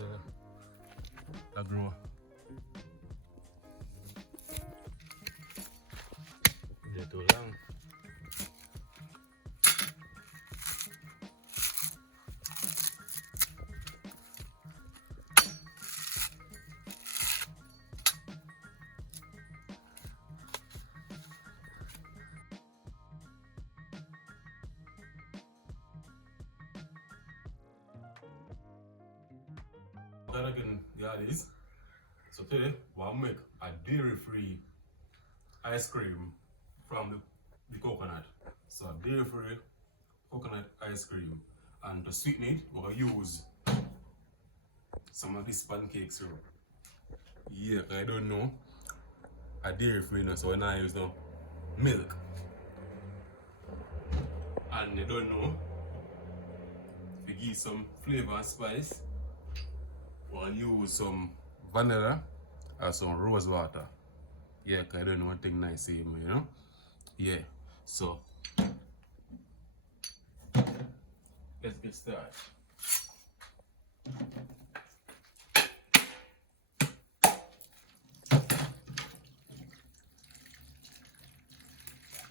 I grow. They're too long. Then again, yeah, this. So today, we'll make a dairy-free ice cream from the coconut. So dairy-free coconut ice cream. And to sweeten it, we'll use some of this pancake syrup. Yeah, I don't know. A dairy-free, so when I use no milk. And I don't know if you give some flavor and spice, we'll use some vanilla or some rose water. Yeah, cause I don't know one thing nice, you know? Yeah, so let's get started.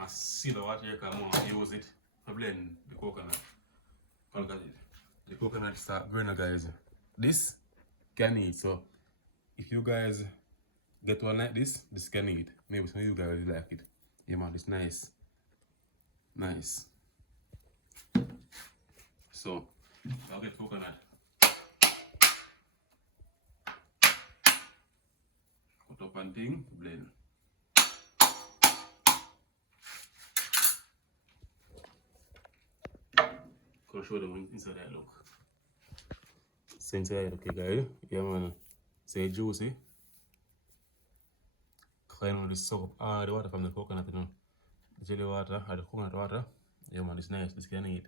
I see the water here because I use it to blend the coconut. Look at it. The coconut start growing, guys. This can eat, so if you guys get one like this can eat. Maybe some of you guys will like it. Yeah man, it's nice. Nice. So I'll get coconut. Cut up and thing, blend. Gonna show them inside that look. So inside, okay guys. Yeah man. Say juicy. Clean all the soap, the water from the coconut, you know. The jelly water or the coconut water. Yeah man, it's nice, this can eat.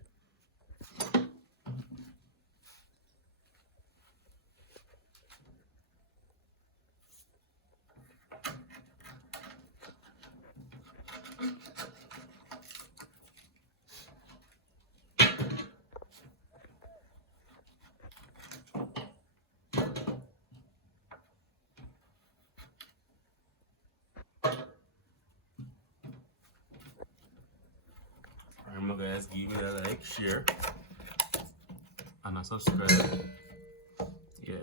Remember guys, give me a like, share, and a subscribe. Yeah.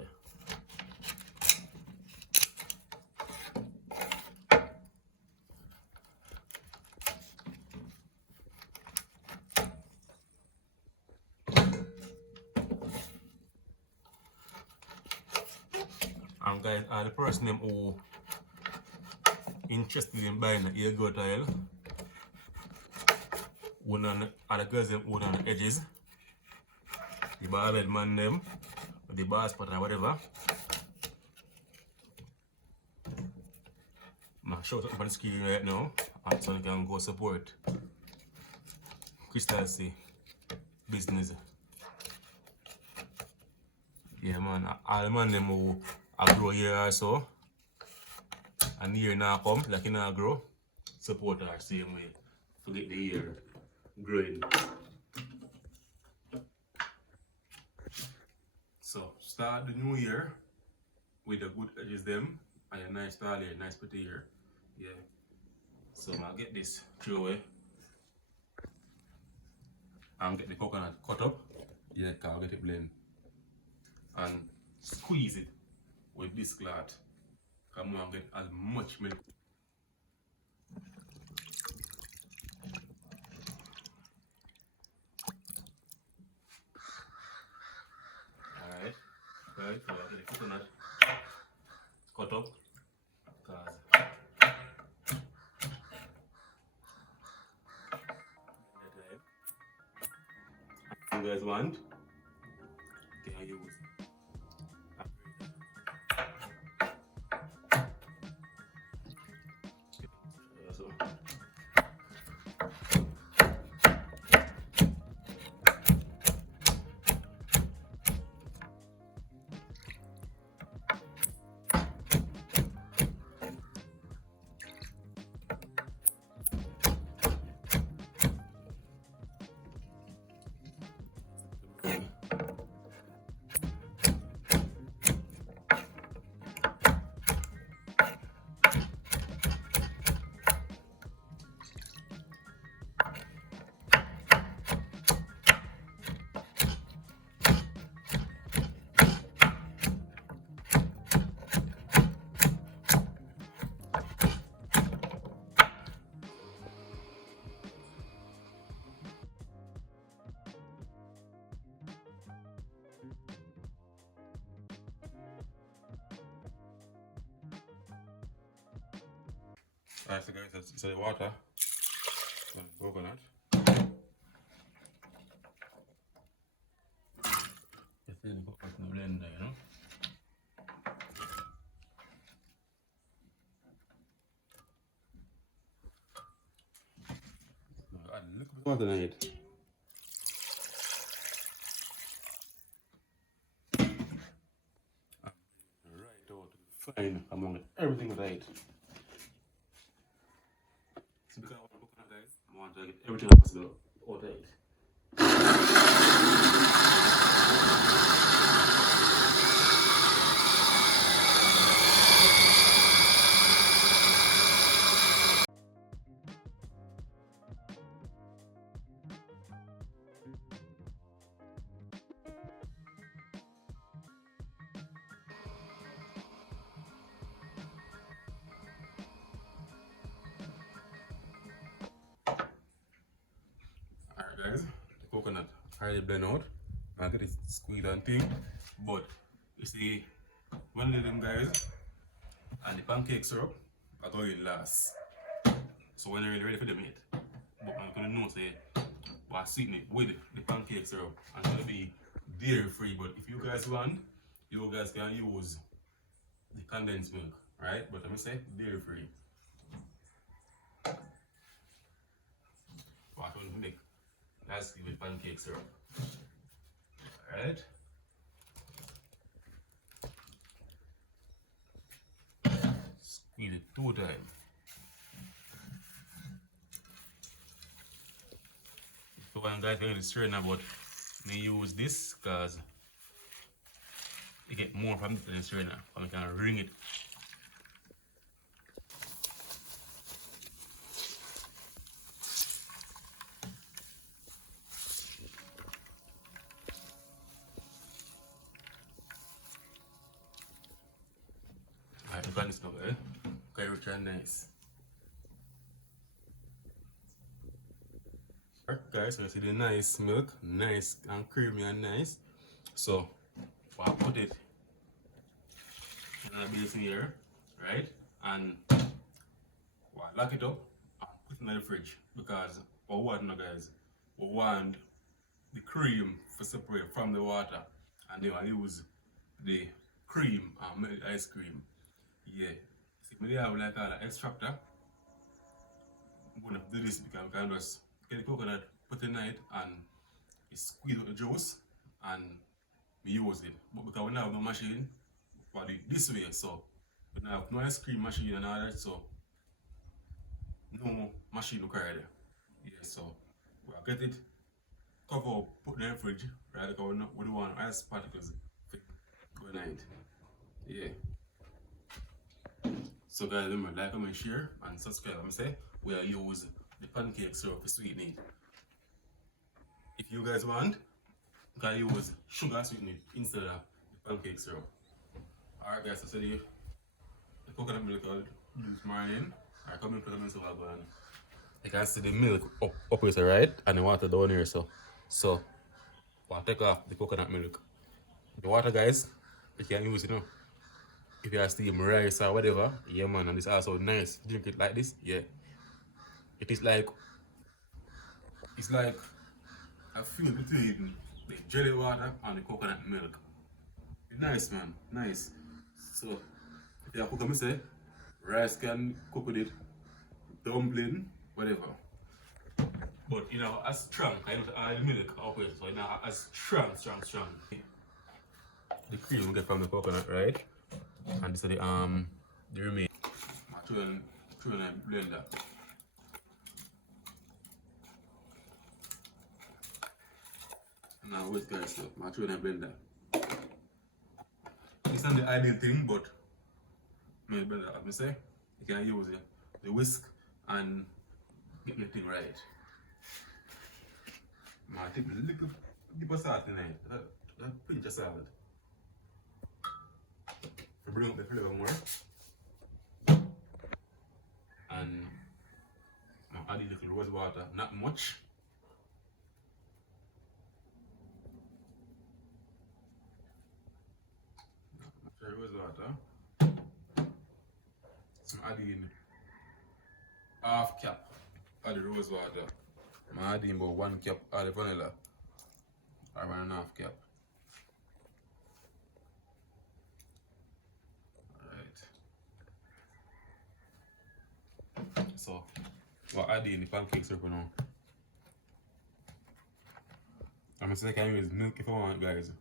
And guys, the person who interested in buying an ear gut tile, one on the girls them one on the edges, the barbed man them, the bar spot or whatever. I'm show up on the screen right now, and so you can go support Crystal C business. Yeah man, all the man them who grow here also, and here now come, like you now grow, support her same way. Forget the year growing. So start the new year with the good edges them and a nice tall hair, nice pretty hair. Yeah. So I'll get this through away and get the coconut cut up. Yeah, I'll get it blend and squeeze it with this cloth. Come on, get as much milk. Alright, right, so I'll get the coconut cut up. You guys want? Can I use? Alright, so guys, it's the water and coconut. Just in the coconut in the blender, you know. Now add a little bit of water in it. Right out, fine among everything with it. So because I want coconut, guys, I want to get everything possible out of it. Alright guys, the coconut already blend out. I get it squeezed and thing. But you see, one of them guys and the pancake syrup are going last. So when you're really ready for the meat, but I'm gonna know say what sweeten it with the pancake syrup and it's gonna be dairy free. But if you guys want, you guys can use the condensed milk, right? But I'm gonna say dairy free. What I'm gonna make that's with pancake syrup. Alright. Squeeze it 2 times. So when guys are stirring about me use this because you get more from the strainer and you can ring it. Alright, look at this now, eh? Okay, rich and nice. Alright guys, so you see the nice milk, nice and creamy and nice. So I'll put it in a basin here, right? And we'll lock it up and put it in the fridge because for what now guys? We want the cream to separate from the water and then I'll use the cream and make the ice cream. Yeah. See, I have like an extractor. I'm gonna do this because we can just get the coconut, put it in it and squeeze out the juice and we use it. But because we don't have no machine, we do it this way. So we don't have no ice cream machine and all that, so no machine required. Yeah, so we'll get it, cover up, put it in the fridge, right? Because we don't want ice particles going on it. Yeah. So guys, remember, like, comment, share and subscribe. I'm say we'll use the pancake syrup to sweeten it. If you guys want, you can use sugar sweeten it instead of the pancake syrup. Alright guys, so the coconut milk I'll use marinating. Alright, come in put them in so I'll go on. You can see the milk up here, right? And the water down here, so we'll take off the coconut milk. The water guys, you can use, you know. If you have steam rice or whatever, yeah man, and it's also nice. Drink it like this, yeah. It's like I feel between the jelly water and the coconut milk. It's nice man, nice. So if you cook them say, rice can cook with it, dumpling, whatever. But you know, as strong, I don't add milk up here, so you know as strong. The cream we get from the coconut, right? And this is the remain. I throw in a blender. Now wait guys, so I throw in a blender. It's not the ideal thing, but my blender, as I say, you can use the whisk and get the thing right. I take a little bit of salt in it, a pinch of salt. To bring up the flavor more. And I add a little rose water, not much. Rose water. So I add in half cup of the rose water. I'm adding about 1 cup of the vanilla. Or 1.5 cup. Alright. So we're adding the pancake syrup now. I'm gonna say I can use milk if I want, guys.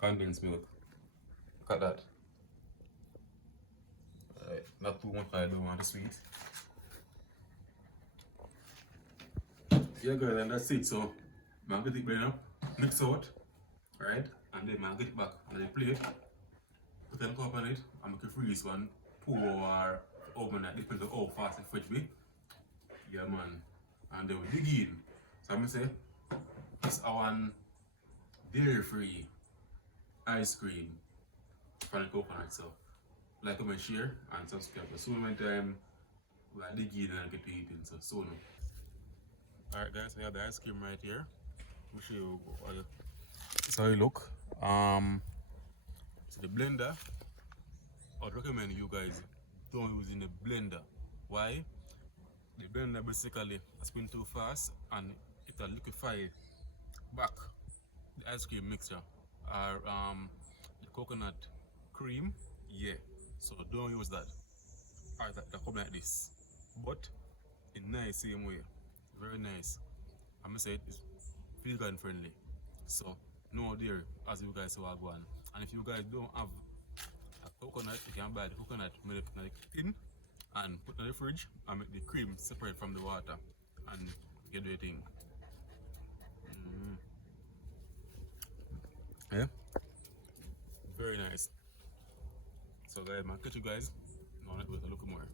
Condensed milk. Look at that. Alright, not too much, I don't want the sweet. Yeah guys, and that's it. So I'm gonna get it blend up, mix out, right? And then I'll get it back on the plate, put a cup on it, and make a freeze one, pour or oven that depends on how fast the fridge be. Yeah man. And then we dig in. So I'm gonna say it's our dairy-free ice cream from the coconut. So like, comment, share, and subscribe. So soon when time we are digging and get to eating. So soon. Alright guys, I have the ice cream right here. Let me show you how it look. So the blender, I would recommend you guys don't use in the blender. Why? The blender basically spin too fast and it will liquefy back the ice cream mixture or the coconut cream. Yeah, so don't use that. Alright, that come like this, but in nice same way, very nice. I'm gonna say it's vegan friendly, so no dairy, as you guys saw Gwaan. And if you guys don't have a coconut, you can buy the coconut milk in and put in the fridge and make the cream separate from the water and get the thing. Yeah, very nice. So guys, I'll catch you guys. Now let's look more.